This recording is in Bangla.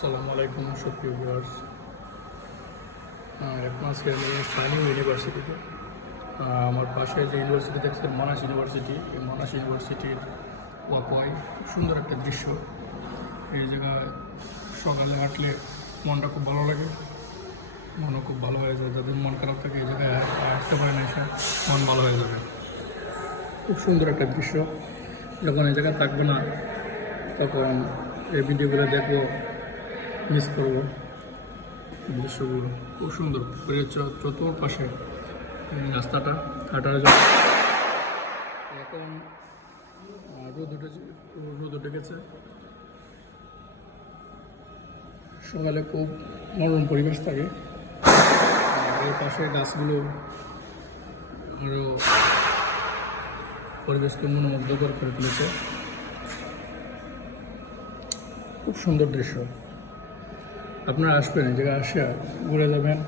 আসসালামু আলাইকুম সুপ্রিয় ভিউয়ার্স। এখন আজকে আমি স্থানীয় ইউনিভার্সিটিতে আমার পাশে যে ইউনিভার্সিটি দেখছেন মনাশ ইউনিভার্সিটি, এই মনাশ ইউনিভার্সিটির ওয়াকওয়ে খুব সুন্দর একটা দৃশ্য। এই জায়গায় সকালে হাঁটলে মনটা খুব ভালো লাগে, মনও খুব ভালো হয়ে যায়। যাদের মন খারাপ থাকে এই জায়গায় হাঁটতে পারে না, এসে মন ভালো হয়ে যাবে। খুব সুন্দর একটা দৃশ্য। যখন এই জায়গায় থাকবো না তখন এই ভিডিওগুলো দেখবো, মিস করবো দৃশ্যগুলো। খুব সুন্দর চতুর্পাশে এই রাস্তাটা হাঁটার জন্য। এখন রোদ উঠে গেছে, সকালে খুব মনোরম পরিবেশ থাকে। এর পাশে গাছগুলো আরও পরিবেশকে মনোমুগ্ধকর করে তুলেছে। খুব সুন্দর দৃশ্য। আপনারা আসবেন, এই জায়গায় আসে ঘুরে যাবেন।